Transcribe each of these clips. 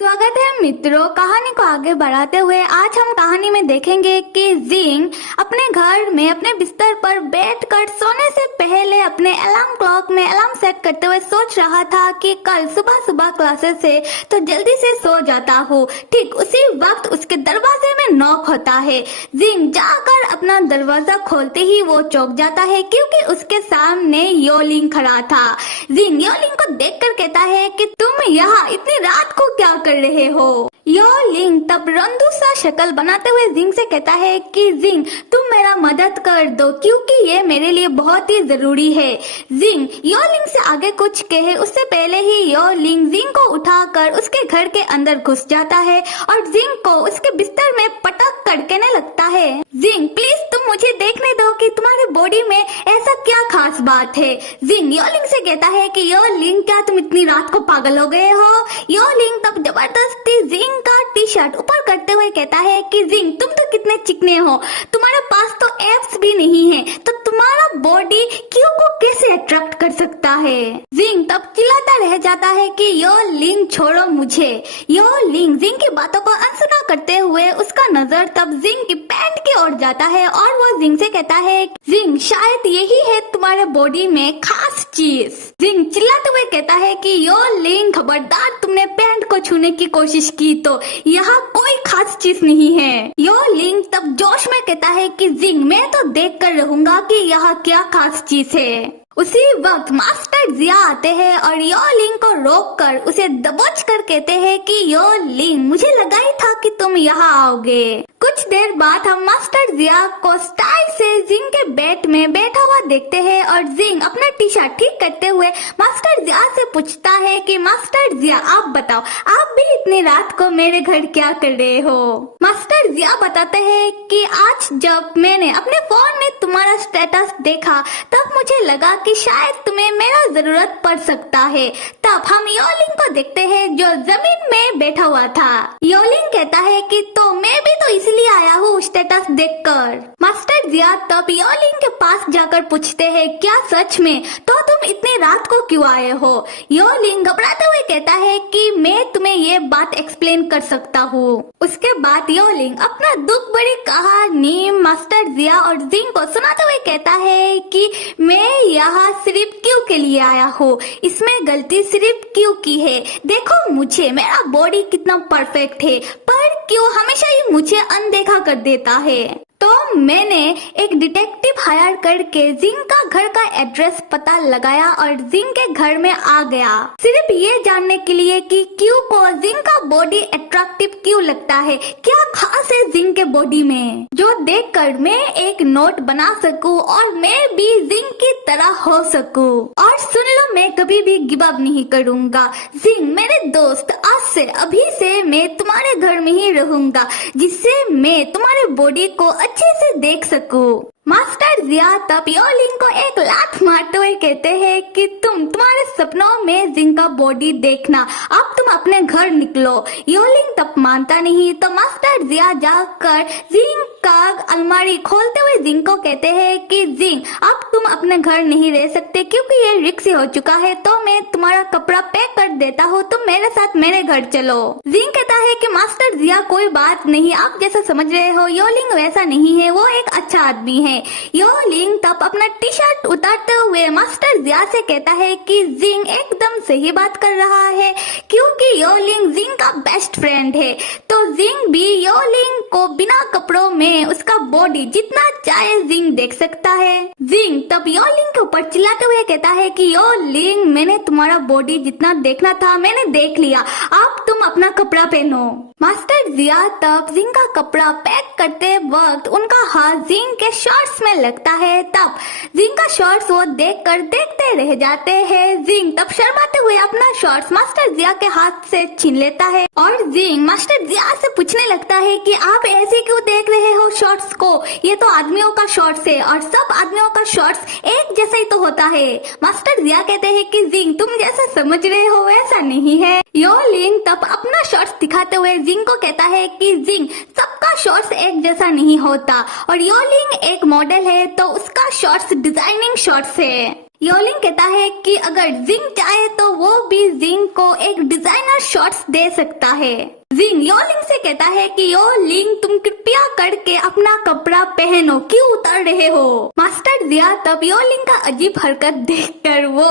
स्वागत है मित्रों। कहानी को आगे बढ़ाते हुए आज हम कहानी में देखेंगे कि जिंग अपने घर में अपने बिस्तर पर बैठकर सोने से पहले अपने अलार्म क्लॉक में अलार्म सेट करते हुए सोच रहा था कि कल सुबह सुबह क्लासेस है तो जल्दी से सो जाता हूँ। ठीक उसी वक्त उसके दरवाजे में नॉक होता है। जिंग जाकर अपना दरवाजा खोलते ही वो चौंक जाता है क्योंकि उसके सामने योलिंग खड़ा था। जिंग योलिंग को देखकर कहता है कि तुम यहाँ इतनी रात को क्या कर रहे हो। योलिंग तब रंदू सा शक्ल बनाते हुए जिंग से कहता है कि जिंग तुम मेरा मदद कर दो क्योंकि ये मेरे लिए बहुत ही जरूरी है। जिंग योलिंग से आगे कुछ कहे उससे पहले ही योलिंग जिंग को उठाकर उसके घर के अंदर घुस जाता है और जिंग को उसके बिस्तर में पटक कर कहने लगता है, जिंग प्लीज तुम मुझे देखने दो कि तुम्हारी बॉडी में ऐसा क्या खास बात है। जिंग योलिंग से कहता है कि योलिंग क्या तुम इतनी रात को पागल हो गए हो। योलिंग तब जबरदस्ती जिंग का टी शर्ट ऊपर करते हुए कहता है कि जिंग तुम तो कितने चिकने हो, तुम्हारे पास तो एब्स भी नहीं है, तो तुम्हारा बॉडी क्यों को कैसे अट्रैक्ट कर सकता है। जिंग तब चिल्लाता रह जाता है कि योलिंग छोड़ो मुझे। योलिंग जिंग की बातों को अनसुना करते हुए उसका नजर तब जिंग की पैंट की ओर जाता है और वो जिंग से कहता है, जिंग शायद यही है तुम्हारे बॉडी में खास चीज। जिंग चिल्लाते हुए कहता है कि योलिंग खबरदार तुमने पैंट को छूने की कोशिश की तो यहाँ कोई खास चीज नहीं है। योलिंग तब जोश में कहता है कि जिंग मैं तो देख कर रहूंगा कि यहाँ क्या खास चीज है। उसी वक्त मास्टर जिया आते हैं और योलिंग को रोककर उसे दबोच कर कहते हैं कि योलिंग मुझे लगा ही था कि तुम यहाँ आओगे। कुछ देर बाद हम मास्टर जिया को स्टाइल से जिंग के बेड में बैठा हुआ देखते हैं और जिंग अपना टी शर्ट ठीक करते हुए मास्टर जिया से पूछता है कि मास्टर जिया आप बताओ आप भी इतनी रात को मेरे घर क्या कर रहे हो। मास्टर जिया बताते हैं कि आज जब मैंने अपने फोन में तुम्हारा स्टेटस देखा तब मुझे लगा कि शायद तुम्हें मेरा जरूरत पड़ सकता है। तब हम योलिंग को देखते हैं जो जमीन में बैठा हुआ था। योलिंग कहता है कि तो मैं भी तो इसलिए आया हूँ स्टेटस देखकर। मास्टर जिया तब योलिंग के पास जाकर पूछते हैं क्या सच में तो तुम इतनी रात को क्यों आए हो। योलिंग घबराते हुए कहता है कि मैं तुम्हें ये बात एक्सप्लेन कर सकता हूँ। उसके बाद योलिंग अपना दुख भरी कहानी मास्टर जिया और जिंग को सुनाते हुए कहता है कि मैं यहाँ सिर्फ क्यों के लिए आया हूँ, इसमें गलती सिर्फ क्यों की है। देखो मुझे मेरा बॉडी कितना परफेक्ट है पर क्यों हमेशा ही मुझे अनदेखा कर देता है। तो मैंने एक डिटेक्टिव हायर करके जिंग का घर का एड्रेस पता लगाया और जिंग के घर में आ गया सिर्फ ये जानने के लिए कि क्यों को जिंग का बॉडी अट्रैक्टिव क्यों लगता है, क्या खास है जिंग के बॉडी में जो देखकर मैं एक नोट बना सकूं और मैं भी जिंग की तरह हो सकूं। और सुन लो मैं कभी भी गिव अप नहीं करूंगा। जिंग मेरे दोस्त आज से अभी से मैं तुम्हारे घर में ही रहूंगा जिससे मैं तुम्हारे बॉडी को अच्छे से देख सकूं। मास्टर जिया तब योलिंग को एक लात मारते हुए कहते हैं कि तुम्हारे सपनों में जिंग का बॉडी देखना, अब तुम अपने घर निकलो। योलिंग तब मानता नहीं तो मास्टर जिया जाकर जिंग का अलमारी खोलते हुए जिंग को कहते हैं कि जिंग अब तुम अपने घर नहीं रह सकते क्योंकि ये रिक्स हो चुका है, तो मैं तुम्हारा कपड़ा पैक कर देता हूँ, तुम मेरे साथ मेरे घर चलो। जिंग कहता है कि मास्टर जिया कोई बात नहीं, आप जैसा समझ रहे हो योलिंग वैसा नहीं है, वो एक अच्छा आदमी है। योलिंग तब अपना टी शर्ट उतारते हुए मास्टर जिया से कहता है कि जिंग एकदम सही बात कर रहा है क्योंकि योलिंग जिंग का बेस्ट फ्रेंड है। तो जिंग भी योलिंग को बिना कपड़ों में उसका बॉडी जितना चाहे जिंग देख सकता है। जिंग तब योलिंग के ऊपर चिल्लाते हुए कहता है कि योलिंग मैंने तुम्हारा बॉडी जितना देखना था मैंने देख लिया, अब तुम अपना कपड़ा पहनो। मास्टर जिया तब जिंग का कपड़ा पैक करते वक्त उनका हाथ जिंग के शॉर्ट्स में लगता है। तब जिंग का शॉर्ट्स वो देखकर देखते रह जाते हैं। जिंग तब शर्माते हुए अपना शॉर्ट्स मास्टर जिया के हाथ से छीन लेता है और जिंग मास्टर जिया से पूछने लगता है कि आप ऐसे क्यों देख रहे हो शॉर्ट्स को, ये तो आदमियों का शॉर्ट्स है और सब आदमियों का शॉर्ट्स एक जैसा ही तो होता है। मास्टर जिया कहते हैं कि जिंग तुम जैसा समझ रहे हो वैसा नहीं है। योलिंग तब अपना शॉर्ट्स दिखाते हुए जिंग को कहता है कि जिंग सबका शॉर्ट्स एक जैसा नहीं होता और योलिंग एक मॉडल है तो उसका शॉर्ट्स डिजाइनिंग शॉर्ट्स है। योलिंग कहता है कि अगर जिंग चाहे तो वो भी जिंग जिंग को एक डिजाइनर शॉट्स दे सकता है। जिंग योलिंग से कहता है कि योलिंग तुम कृपया करके अपना कपड़ा पहनो, क्यों उतार रहे हो। मास्टर जिया तब योलिंग का अजीब हरकत देखकर वो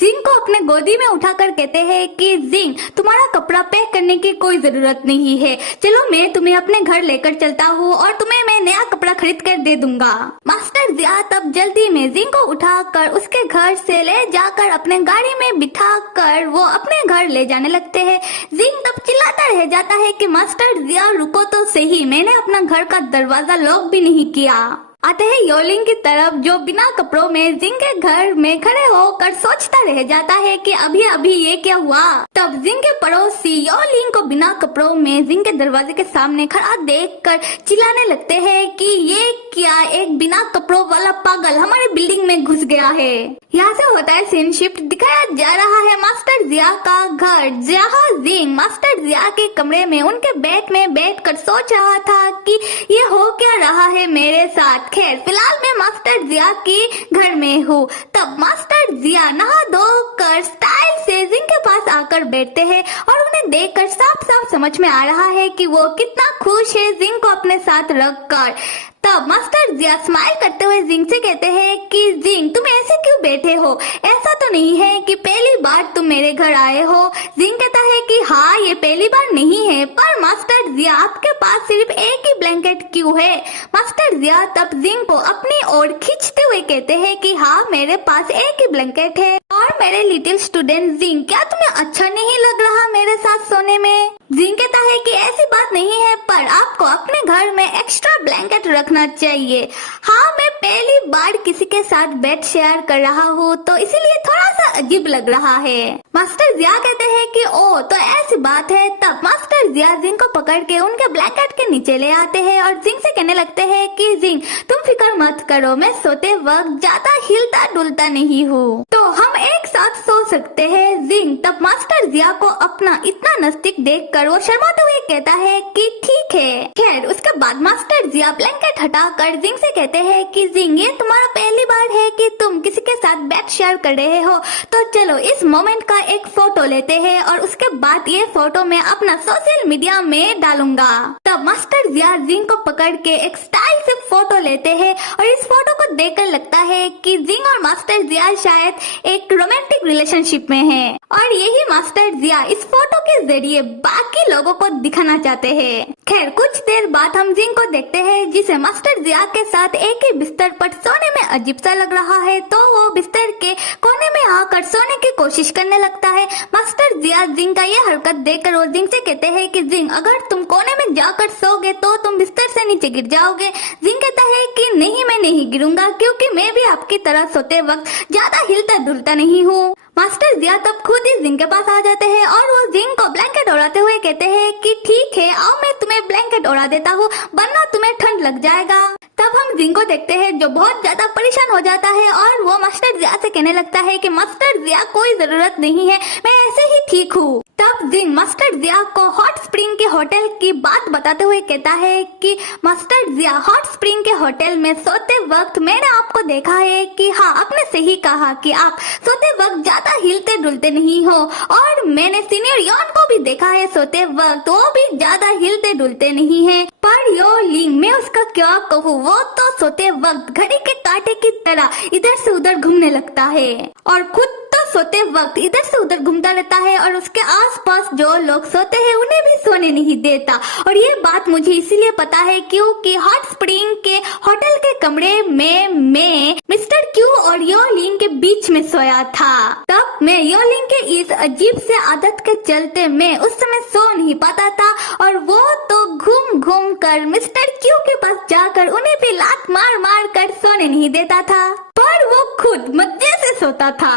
जिंग को अपने गोदी में उठाकर कहते हैं कि जिंग तुम्हारा कपड़ा पैक करने की कोई जरूरत नहीं है, चलो मैं तुम्हें अपने घर लेकर चलता हूँ और तुम्हें मैं नया कपड़ा खरीद कर दे दूंगा। मास्टर जिया तब जल्दी में जिंग को उठाकर उसके घर से ले जाकर अपने गाड़ी में बिठा कर वो अपने घर ले जाने लगते हैं। जिंग तब चिल्लाता रह जाता है कि मास्टर जिया रुको तो सही, मैंने अपना घर का दरवाजा लॉक भी नहीं किया। आते हैं योलिंग की तरफ जो बिना कपड़ों में जिंग के घर में खड़े होकर सोचता रह जाता है कि अभी अभी ये क्या हुआ। तब जिंग के पड़ोसी योलिंग को बिना कपड़ों में जिंग के दरवाजे के सामने खड़ा देखकर चिल्लाने लगते हैं कि ये क्या एक बिना कपड़ों वाला पागल हमारी बिल्डिंग में घुस गया है। यहाँ से होता है सीन शिफ्ट, दिखाया जा रहा है मास्टर जिया का घर, जहाँ जिंग मास्टर जिया के कमरे में उनके बेड में बैठकर सोच रहा था कि ये हो क्या रहा है मेरे साथ। खैर फिलहाल मैं मास्टर जिया के घर में हूँ। तब मास्टर जिया नहा धो कर स्टाइल से जिंग के पास आकर बैठते हैं और उन्हें देखकर साफ साफ समझ में आ रहा है कि वो कितना खुश है जिंग को अपने साथ रखकर। तब मास्टर जिया स्माइल करते हुए जिंग से कहते हैं कि जिंग तुम ऐसे क्यों बैठे हो, ऐसा तो नहीं है कि पहली बार तुम मेरे घर आए हो। जिंग कहता है कि हाँ ये पहली बार नहीं है, पर मास्टर जिया आपके पास सिर्फ एक ही ब्लैंकेट क्यों है। मास्टर जिया तब जिंग को अपनी ओर खींचते हुए कहते हैं कि हाँ मेरे पास एक ही ब्लैंकेट है। और मेरे लिटिल स्टूडेंट जिंग क्या तुम्हें अच्छा नहीं लग रहा मेरे साथ सोने में। जिंग कहता है कि ऐसी बात नहीं है, पर आपको अपने घर में एक्स्ट्रा ब्लैंकेट रखना चाहिए। हाँ मैं पहली बार किसी के साथ बेड शेयर कर रहा हूँ तो इसीलिए थोड़ा सा अजीब लग रहा है। मास्टर जिया कहते हैं कि ओ तो ऐसी बात है। तब मास्टर जिया जिंग को पकड़ के उनके ब्लैंकेट के नीचे ले आते हैं और जिंग से कहने लगते हैं कि जिंग तुम फिक्र मत करो, मैं सोते वक्त ज्यादा हिलता डुलता नहीं हूँ, तो हम एक साथ सो सकते हैं। जिंग तब मास्टर जिया को अपना इतना नजदीक देखकर वो शर्माते हुए कहता है कि ठीक है। खैर उसके बाद मास्टर जिया ब्लैंकेट हटाकर जिंग से कहते हैं कि जिंग ये तुम्हारा पहली बार है कि तुम किसी के साथ बेड शेयर कर रहे हो, तो चलो इस मोमेंट का एक फोटो लेते हैं और उसके बाद ये फोटो मैं अपना सोशल मीडिया में डालूंगा। तब मास्टर जिया जिंग को पकड़ के एक स्टाइल से फोटो लेते हैं और इस फोटो को देखकर लगता है कि जिंग और मास्टर जिया शायद एक रोमांटिक रिलेशनशिप में हैं और यही मास्टर जिया इस फोटो के जरिए बाकी लोगों को दिखाना चाहते हैं। खैर कुछ देर बाद हम जिंग को देखते हैं जिसे मास्टर जिया के साथ एक ही बिस्तर पर सोने में अजीब सा लग रहा है, तो वो बिस्तर के कोने में आकर सोने की कोशिश करने लगता है। मास्टर जिया जिंग का ये हरकत देखकर वो जिंग से कहते हैं कि जिंग अगर तुम कोने में जाकर सोओगे तो तुम बिस्तर से नीचे गिर जाओगे। जिंग कहता है कि नहीं मैं नहीं गिरूंगा, क्योंकि मैं भी आपकी तरह सोते वक्त ज्यादा हिलता डुलता नहीं हूँ। मास्टर जिया तब खुद ही जिंग के पास आ जाते हैं और वो जिंग को ब्लैंकेट ओढ़ाते हुए कहते हैं कि ठीक है आओ मैं तुम्हें ब्लैंकेट ओढ़ा देता हूँ, वरना तुम्हें ठंड लग जाएगा। तब हम जिंग को देखते हैं जो बहुत ज्यादा परेशान हो जाता है और वो मास्टर जिया से कहने लगता है कि मास्टर जिया कोई जरूरत नहीं है, मैं ऐसे ही ठीक हूँ। तब जिंग मास्टर जिया को हॉट स्प्रिंग के होटल की बात बताते हुए कहता है कि मास्टर जिया हॉट स्प्रिंग के होटल में सोते वक्त मैंने आपको देखा है कि हाँ आपने सही कहा कि आप सोते वक्त ज्यादा हिलते डुलते नहीं हो, और मैंने सीनियर यॉन को भी देखा है सोते वक्त वो भी ज्यादा हिलते डुलते नहीं है। पर योलिंग मैं उसका क्या कहूँ, वो तो सोते वक्त घड़ी के कांटे की तरह इधर से उधर घूमने लगता है और खुद तो सोते वक्त इधर से उधर घूमता रहता है और उसके आसपास जो लोग सोते हैं उन्हें भी सोने नहीं देता। और ये बात मुझे इसीलिए पता है क्योंकि हॉट स्प्रिंग के होटल के कमरे में मैं मिस्टर क्यू और योलिंग के बीच में सोया था। तब मैं योलिंग के इस अजीब से आदत के चलते मैं उस समय सो नहीं पाता था और वो तो घूम घूम कर मिस्टर क्यू के पास जाकर उन्हें भी लात मार मार कर सोने नहीं देता था, पर वो खुद मजे से सोता था।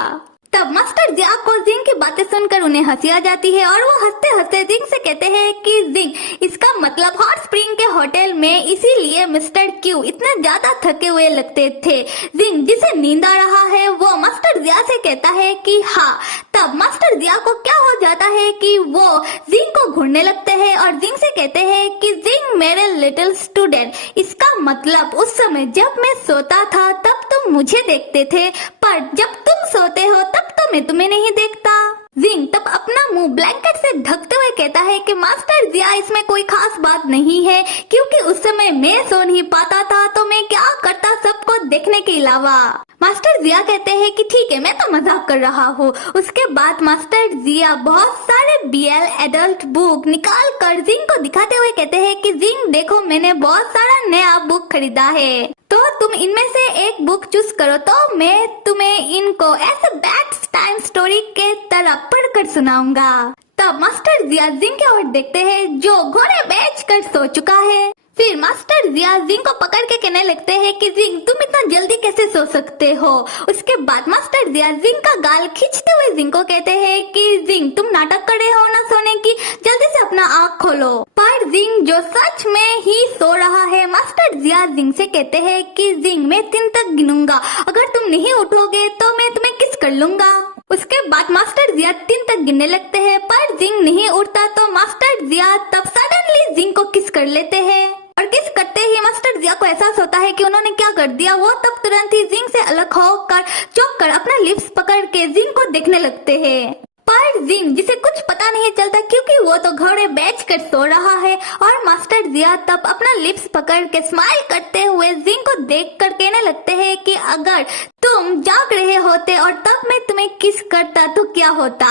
तब मास्टर जिया को जिंग की बातें सुनकर उन्हें हंसी आ जाती है और वो हंसते हंसते जिंग से कहते हैं कि जिंग इसका मतलब हॉट स्प्रिंग के होटल में इसीलिए मिस्टर क्यू इतने ज्यादा थके हुए लगते थे। जिंग जिसे नींद आ रहा है वो मास्टर जिया से कहता है कि हाँ। तब मास्टर जिया को क्या हो जाता है कि वो जिंग को घूरने लगते हैं और जिंग से कहते हैं कि जिंग मेरे लिटिल स्टूडेंट, इसका मतलब उस समय जब मैं सोता था तब तुम मुझे देखते थे, पर जब तुम सोते हो तब तो मैं तुम्हें नहीं देखता। जिंग तब अपना मुंह ब्लैंकेट से ढकते हुए कहता है कि मास्टर जिया इसमें कोई खास बात नहीं है, क्योंकि उस समय मैं सो नहीं पाता था तो मैं क्या करता सबको देखने के अलावा। मास्टर जिया कहते हैं कि ठीक है, मैं तो मजाक कर रहा हूँ। उसके बाद मास्टर जिया बहुत सारे BL एडल्ट बुक निकाल कर जिंग को दिखाते हुए कहते हैं कि जिंग देखो, मैंने बहुत सारा नया बुक खरीदा है, तो तुम इनमें से एक बुक चूज करो तो मैं तुम्हें इनको ऐसे बैड टाइम स्टोरी के तरह पढ़कर सुनाऊंगा। तब मास्टर जिया जिंग की ओर देखते हैं जो घोड़े बेच कर सो चुका है। फिर मास्टर जिया जिंग को पकड़ के कहने लगते हैं कि जिंग तुम इतना जल्दी कैसे सो सकते हो। उसके बाद मास्टर जिया जिंग का गाल खींचते हुए जिंग को कहते हैं कि जिंग तुम नाटक कर रहे हो ना सोने की, जल्दी से अपना आँख खोलो। पर जिंग जो सच में ही सो रहा है, मास्टर जिया जिंग से कहते हैं कि जिंग मैं 3 तक गिनूंगा, अगर तुम नहीं उठोगे तो मैं तुम्हें किस कर लूंगा। उसके बाद मास्टर जिया 3 तक गिनने लगते हैं, पर जिंग नहीं उठता तो मास्टर जिया तब सडनली जिंग को किस कर लेते हैं। और किस करते ही मास्टर जिया को एहसास होता है कि उन्होंने क्या कर दिया। वो तब तुरंत ही जिंग से अलग होकर चौंक कर अपना लिप्स पकड़ के जिंग को देखने लगते हैं। पर जिंग जिसे कुछ पता नहीं चलता क्योंकि वो तो घोड़े बेच कर सो रहा है। और मास्टर जिया तब अपना लिप्स पकड़ के स्माइल करते हुए जिंग को देख कर कहने लगते हैं कि अगर तुम जाग रहे होते और तब मैं तुम्हें किस करता तो क्या होता।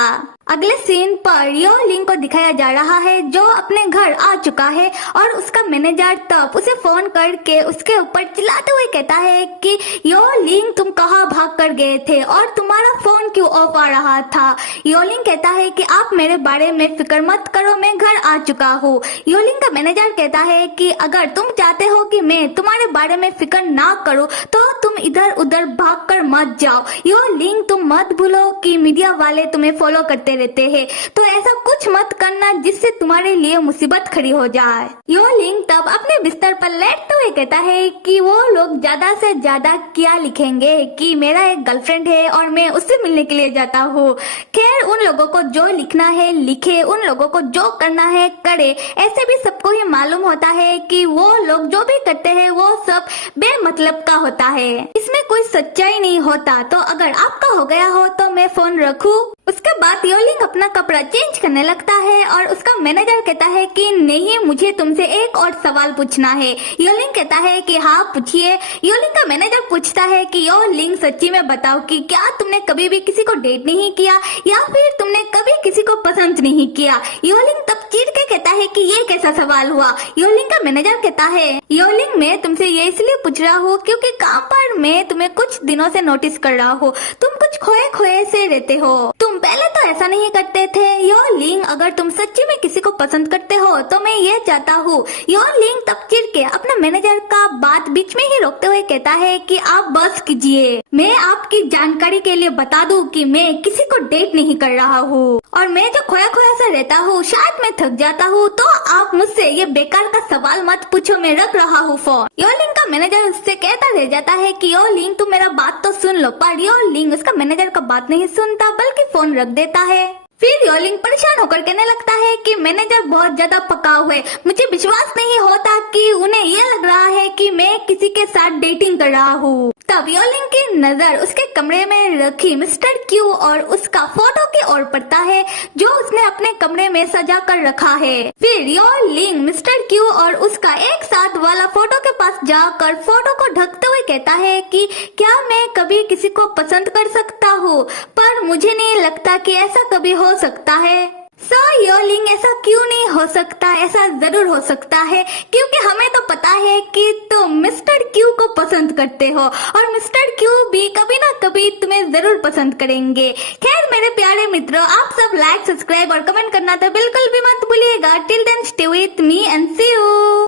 अगले सीन पर यो लिंग को दिखाया जा रहा है जो अपने घर आ चुका है और उसका मैनेजर तब उसे फोन करके उसके ऊपर चिल्लाते हुए कहता है कि यो लिंग तुम कहाँ भाग कर गए थे और तुम्हारा फोन क्यों ऑफ आ रहा था। यो लिंग कहता है कि आप मेरे बारे में फिक्र मत करो, मैं घर आ चुका हूँ। यो लिंग का मैनेजर कहता है कि अगर तुम चाहते हो कि मैं तुम्हारे बारे में फिक्र ना करूँ तो तुम इधर उधर भाग कर मत जाओ। यो लिंग तुम मत भूलो कि मीडिया वाले तुम्हें फॉलो करते रहते हैं, तो ऐसा कुछ मत करना जिससे तुम्हारे लिए मुसीबत खड़ी हो जाए। यो लिंग तब अपने बिस्तर पर लेटते हुए कहता है कि वो लोग ज्यादा से ज्यादा क्या लिखेंगे कि मेरा एक गर्लफ्रेंड है और मैं उससे मिलने के लिए जाता हूँ। खैर उन लोगों को जो लिखना है लिखे, उन लोगों को जो करना है करे। ऐसे भी सबको ही मालूम होता है कि वो लोग जो भी करते हैं वो सब बेमतलब का होता है, इसमें कोई सच्चाई नहीं होता। तो अगर आपका हो गया हो तो मैं फोन रखूं। उसके बाद यो लिंग अपना कपड़ा चेंज करने लगता है और उसका मैनेजर कहता है कि नहीं, मुझे तुमसे एक और सवाल पूछना है। यो लिंग कहता है कि हाँ पूछिए। यो लिंग का मैनेजर पूछता है कि यो लिंग सच्ची में बताओ कि क्या तुमने कभी भी किसी को डेट नहीं किया या फिर तुमने कभी किसी को पसंद नहीं किया। यो लिंग तब चिढ़ के कहता है कि ये कैसा सवाल हुआ। यो लिंग का मैनेजर कहता है यो लिंग मैं तुमसे ये इसलिए पूछ रहा हूँ क्योंकि काम पर मैं तुम्हें कुछ दिनों से नोटिस कर रहा हूँ, तुम कुछ खोए खोए से रहते हो। तुम पहले तो ऐसा नहीं करते थे। यो लिंग अगर तुम सच्ची में किसी को पसंद करते हो तो मैं ये चाहता हूँ। यो लिंग तब चिढ़ के अपना मैनेजर का बात बीच में ही रोकते हुए कहता है कि आप बस कीजिए, मैं आपकी जानकारी के लिए बता दूं कि मैं किसी को डेट नहीं कर रहा हूँ और मैं जो खोया खोया सा रहता हूँ, शायद मैं थक जाता हूँ, तो आप मुझसे ये बेकार का सवाल मत पूछो, मैं रख रहा हूँ फोन। यो लिंग का मैनेजर उससे कहता रह जाता है कि यो लिंग तुम मेरा बात तो सुन लो, पर यो लिंग उसका मैनेजर का बात नहीं सुनता बल्कि फोन रख देता है। फिर यो लिंग परेशान होकर कहने लगता है कि मैनेजर बहुत ज्यादा पकाऊ है, मुझे विश्वास नहीं होता कि उन्हें ये लग रहा है कि मैं किसी के साथ डेटिंग कर रहा हूँ। तब यो लिंग की नजर उसके कमरे में रखी मिस्टर क्यू और उसका फोटो की ओर पड़ता है जो उसने अपने कमरे में सजा कर रखा है। फिर यो लिंग मिस्टर क्यू और उसका एक साथ वाला फोटो के पास जाकर फोटो को ढकते हुए कहता है कि क्या मैं कभी किसी को पसंद कर सकता हूँ, पर मुझे नहीं लगता कि ऐसा कभी हो सकता है। यो लिंग ऐसा क्यों नहीं हो सकता, ऐसा जरूर हो सकता है क्योंकि हमें तो पता है कि तुम मिस्टर क्यू को पसंद करते हो और मिस्टर क्यू भी कभी ना कभी तुम्हें जरूर पसंद करेंगे। खैर मेरे प्यारे मित्रों, आप सब लाइक सब्सक्राइब और कमेंट करना तो बिल्कुल भी मत भूलिएगा। Till then stay with me and see you.